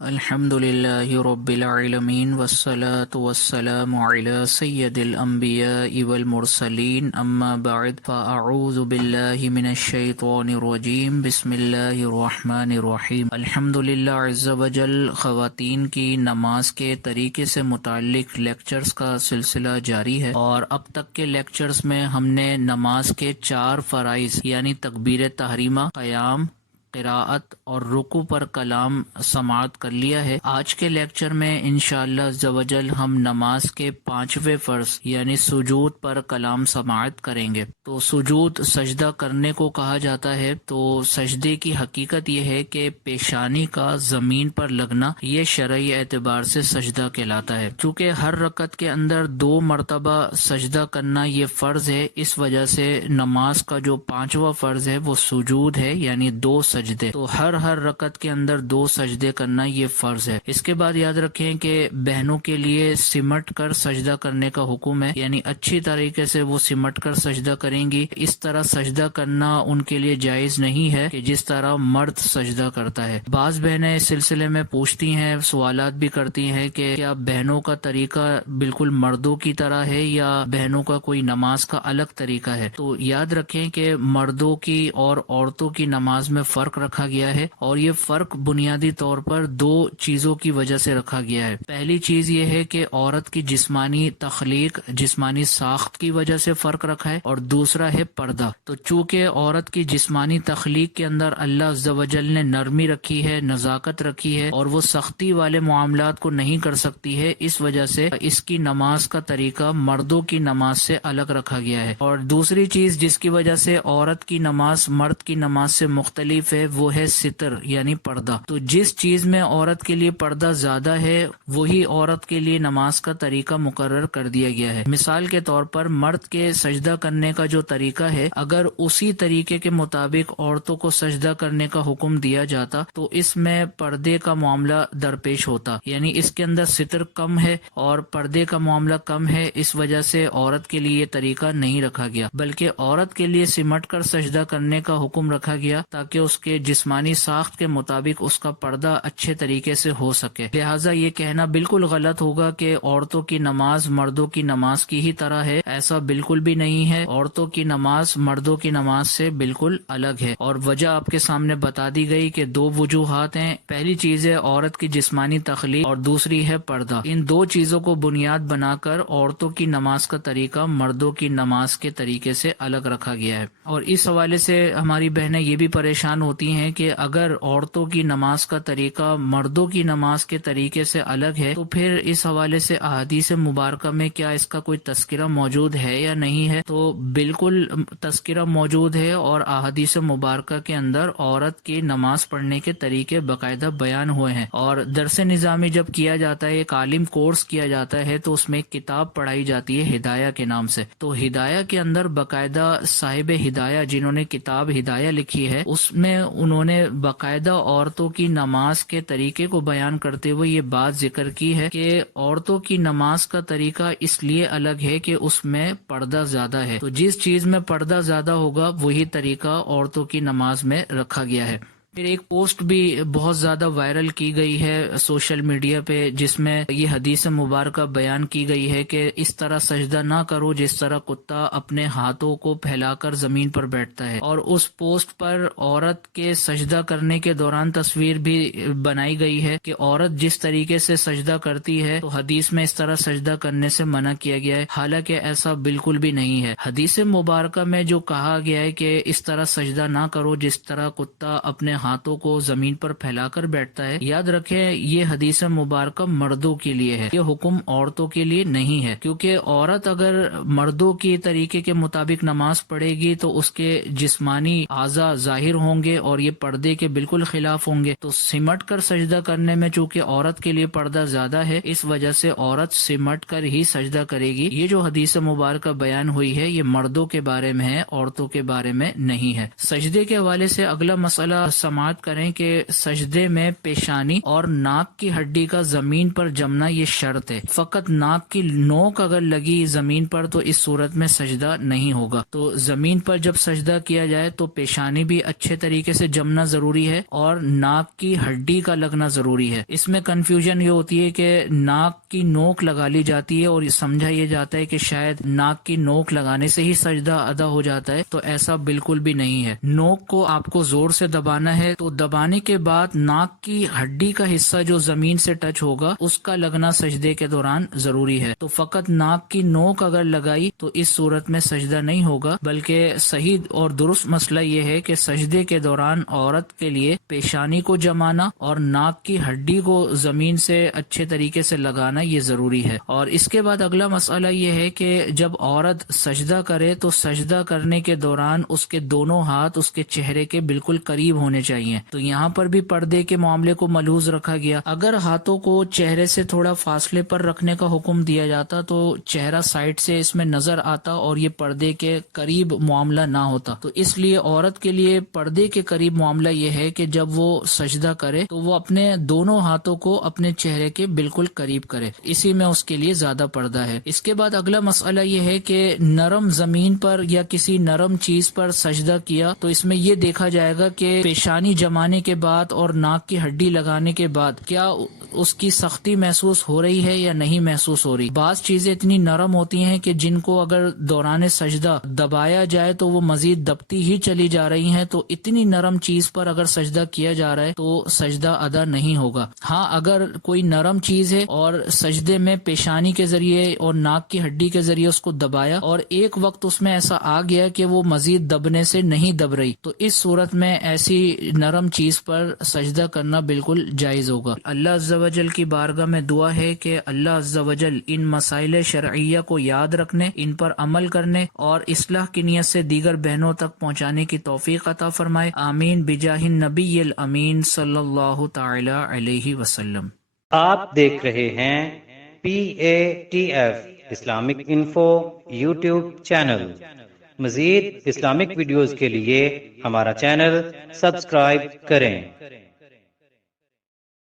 الحمد للہ رب العالمین والصلاة والسلام علی سید الانبیاء والمرسلین اما بعد فاعوذ باللہ من الشیطان الرجیم بسم اللہ الرحمن الرحیم الحمد للہ عز وجل خواتین کی نماز کے طریقے سے متعلق لیکچرز کا سلسلہ جاری ہے، اور اب تک کے لیکچرز میں ہم نے نماز کے 4 فرائض یعنی تکبیر تحریمہ، قیام، قراءت اور رکوع پر کلام سماعت کر لیا ہے۔ آج کے لیکچر میں انشاءاللہ عز و جل ہم نماز کے 5ویں فرض یعنی سجود پر کلام سماعت کریں گے۔ تو سجود سجدہ کرنے کو کہا جاتا ہے، تو سجدے کی حقیقت یہ ہے کہ پیشانی کا زمین پر لگنا یہ شرعی اعتبار سے سجدہ کہلاتا ہے۔ چونکہ ہر رکعت کے اندر 2 مرتبہ سجدہ کرنا یہ فرض ہے، اس وجہ سے نماز کا جو 5واں فرض ہے وہ سجود ہے، یعنی 2 سجدے۔ تو ہر رکعت کے اندر 2 سجدے کرنا یہ فرض ہے۔ اس کے بعد یاد رکھیں کہ بہنوں کے لیے سمٹ کر سجدہ کرنے کا حکم ہے، یعنی اچھی طریقے سے وہ سمٹ کر سجدہ کریں گی۔ اس طرح سجدہ کرنا ان کے لیے جائز نہیں ہے کہ جس طرح مرد سجدہ کرتا ہے۔ بعض بہنیں اس سلسلے میں پوچھتی ہیں، سوالات بھی کرتی ہیں کہ کیا بہنوں کا طریقہ بالکل مردوں کی طرح ہے یا بہنوں کا کوئی نماز کا الگ طریقہ ہے؟ تو یاد رکھیں کہ مردوں کی اور عورتوں کی نماز میں فرق رکھا گیا ہے، اور یہ فرق بنیادی طور پر 2 چیزوں کی وجہ سے رکھا گیا ہے۔ پہلی چیز یہ ہے کہ عورت کی جسمانی تخلیق، جسمانی ساخت کی وجہ سے فرق رکھا ہے، اور دوسرا ہے پردہ۔ تو چونکہ عورت کی جسمانی تخلیق کے اندر اللہ عز و جل نے نرمی رکھی ہے، نزاکت رکھی ہے، اور وہ سختی والے معاملات کو نہیں کر سکتی ہے، اس وجہ سے اس کی نماز کا طریقہ مردوں کی نماز سے الگ رکھا گیا ہے۔ اور دوسری چیز جس کی وجہ سے عورت کی نماز مرد کی نماز سے مختلف ہے وہ ہے ستر یعنی پردہ۔ تو جس چیز میں عورت کے لیے پردہ زیادہ ہے وہی عورت کے لیے نماز کا طریقہ مقرر کر دیا گیا ہے۔ مثال کے طور پر مرد کے سجدہ کرنے کا جو طریقہ ہے، اگر اسی طریقے کے مطابق عورتوں کو سجدہ کرنے کا حکم دیا جاتا تو اس میں پردے کا معاملہ درپیش ہوتا، یعنی اس کے اندر ستر کم ہے اور پردے کا معاملہ کم ہے، اس وجہ سے عورت کے لیے یہ طریقہ نہیں رکھا گیا، بلکہ عورت کے لیے سمٹ کر سجدہ کرنے کا حکم رکھا گیا تاکہ اس کے جسمانی ساخت کے مطابق اس کا پردہ اچھے طریقے سے ہو سکے۔ لہٰذا یہ کہنا بالکل غلط ہوگا کہ عورتوں کی نماز مردوں کی نماز کی ہی طرح ہے، ایسا بالکل بھی نہیں ہے۔ عورتوں کی نماز مردوں کی نماز سے بالکل الگ ہے، اور وجہ آپ کے سامنے بتا دی گئی کہ 2 وجوہات ہیں۔ پہلی چیز ہے عورت کی جسمانی تخلیق اور دوسری ہے پردہ۔ ان 2 چیزوں کو بنیاد بنا کر عورتوں کی نماز کا طریقہ مردوں کی نماز کے طریقے سے الگ رکھا گیا ہے۔ اور اس حوالے سے ہماری بہنیں یہ بھی پریشان ہوتی ہیں کہ اگر عورتوں کی نماز کا طریقہ مردوں کی نماز کے طریقے سے الگ ہے تو پھر اس حوالے سے احادیث مبارکہ میں کیا اس کا کوئی تذکرہ موجود ہے یا نہیں ہے؟ تو بالکل تذکرہ موجود ہے، اور احادیث مبارکہ کے اندر عورت کی نماز پڑھنے کے طریقے باقاعدہ بیان ہوئے ہیں۔ اور درس نظامی جب کیا جاتا ہے، ایک عالم کورس کیا جاتا ہے، تو اس میں ایک کتاب پڑھائی جاتی ہے ہدایہ کے نام سے۔ تو ہدایہ کے اندر باقاعدہ صاحب ہدایہ جنہوں نے کتاب ہدایہ لکھی ہے، اس میں انہوں نے باقاعدہ عورتوں کی نماز کے طریقے کو بیان کرتے ہوئے یہ بات ذکر کی ہے کہ عورتوں کی نماز کا طریقہ اس لیے الگ ہے کہ اس میں پردہ زیادہ ہے۔ تو جس چیز میں پردہ زیادہ ہوگا وہی طریقہ عورتوں کی نماز میں رکھا گیا ہے۔ پھر ایک پوسٹ بھی بہت زیادہ وائرل کی گئی ہے سوشل میڈیا پہ، جس میں یہ حدیث مبارکہ بیان کی گئی ہے کہ اس طرح سجدہ نہ کرو جس طرح کتا اپنے ہاتھوں کو پھیلا کر زمین پر بیٹھتا ہے، اور اس پوسٹ پر عورت کے سجدہ کرنے کے دوران تصویر بھی بنائی گئی ہے کہ عورت جس طریقے سے سجدہ کرتی ہے تو حدیث میں اس طرح سجدہ کرنے سے منع کیا گیا ہے، حالانکہ ایسا بالکل بھی نہیں ہے۔ حدیث مبارکہ میں جو کہا گیا ہے کہ اس طرح سجدہ نہ کرو جس طرح کتا اپنے ہاتھوں کو زمین پر پھیلا کر بیٹھتا ہے، یاد رکھیں یہ حدیث مبارکہ مردوں کے لیے ہے، یہ حکم عورتوں کے لیے نہیں ہے، کیونکہ عورت اگر مردوں کی طریقے کے مطابق نماز پڑھے گی تو اس کے جسمانی اعضاء ظاہر ہوں گے اور یہ پردے کے بالکل خلاف ہوں گے۔ تو سمٹ کر سجدہ کرنے میں چونکہ عورت کے لیے پردہ زیادہ ہے، اس وجہ سے عورت سمٹ کر ہی سجدہ کرے گی۔ یہ جو حدیث مبارکہ بیان ہوئی ہے یہ مردوں کے بارے میں ہے، عورتوں کے بارے میں نہیں ہے۔ سجدے کے حوالے سے اگلا مسئلہ سماعت کریں کہ سجدے میں پیشانی اور ناک کی ہڈی کا زمین پر جمنا یہ شرط ہے. فقط ناک کی نوک اگر لگی زمین پر تو اس صورت میں سجدہ نہیں ہوگا. تو زمین پر جب سجدہ کیا جائے تو پیشانی بھی اچھے طریقے سے جمنا ضروری ہے اور ناک کی ہڈی کا لگنا ضروری ہے. اس میں کنفیوژن یہ ہوتی ہے کہ ناک کی نوک لگا لی جاتی ہے اور سمجھا یہ جاتا ہے کہ شاید ناک کی نوک لگانے سے ہی سجدہ ادا ہو جاتا ہے. تو ایسا بالکل بھی نہیں ہے. نوک کو آپ کو زور سے دبانا ہے. تو دبانے کے بعد ناک کی ہڈی کا حصہ جو زمین سے ٹچ ہوگا اس کا لگنا سجدے کے دوران ضروری ہے. تو فقط ناک کی نوک اگر لگائی تو اس صورت میں سجدہ نہیں ہوگا، بلکہ صحیح اور درست مسئلہ یہ ہے کہ سجدے کے دوران عورت کے لیے پیشانی کو جمانا اور ناک کی ہڈی کو زمین سے اچھے طریقے سے لگانا یہ ضروری ہے. اور اس کے بعد اگلا مسئلہ یہ ہے کہ جب عورت سجدہ کرے تو سجدہ کرنے کے دوران اس کے دونوں ہاتھ اس کے چہرے کے بالکل قریب ہونے چاہیے. تو یہاں پر بھی پردے کے معاملے کو ملحوظ رکھا گیا. اگر ہاتھوں کو چہرے سے تھوڑا فاصلے پر رکھنے کا حکم دیا جاتا تو چہرہ سائڈ سے اس میں نظر آتا اور یہ پردے کے قریب معاملہ نہ ہوتا. تو اس لیے عورت کے لیے پردے کے قریب معاملہ یہ ہے کہ جب وہ سجدہ کرے تو وہ اپنے دونوں ہاتھوں کو اپنے چہرے کے بالکل قریب کرے. اسی میں اس کے لیے زیادہ پردہ ہے. اس کے بعد اگلا مسئلہ یہ ہے کہ نرم زمین پر یا کسی نرم چیز پر سجدہ کیا تو اس میں یہ دیکھا جائے گا کہ پیشانی جمانے کے بعد اور ناک کی ہڈی لگانے کے بعد کیا اس کی سختی محسوس ہو رہی ہے یا نہیں محسوس ہو رہی. بعض چیزیں اتنی نرم ہوتی ہیں کہ جن کو اگر دوران سجدہ دبایا جائے تو وہ مزید دبتی ہی چلی جا رہی ہیں. تو اتنی نرم چیز پر اگر سجدہ کیا جا رہا ہے تو سجدہ ادا نہیں ہوگا. ہاں اگر کوئی نرم چیز ہے اور سجدے میں پیشانی کے ذریعے اور ناک کی ہڈی کے ذریعے اس کو دبایا اور ایک وقت اس میں ایسا آ گیا کہ وہ مزید دبنے سے نہیں دب رہی تو اس صورت میں ایسی نرم چیز پر سجدہ کرنا بالکل جائز ہوگا. اللہ عز و جل کی بارگاہ میں دعا ہے کہ اللہ عز و جل ان مسائل شرعیہ کو یاد رکھنے، ان پر عمل کرنے اور اصلاح کی نیت سے دیگر بہنوں تک پہنچانے کی توفیق عطا فرمائے. آمین بجاہ النبی الامین صلی اللہ تعالی علیہ وسلم. آپ دیکھ رہے ہیں PATF Islamic info YouTube channel. مزید اسلامک ویڈیوز کے لیے ہمارا چینل سبسکرائب کریں.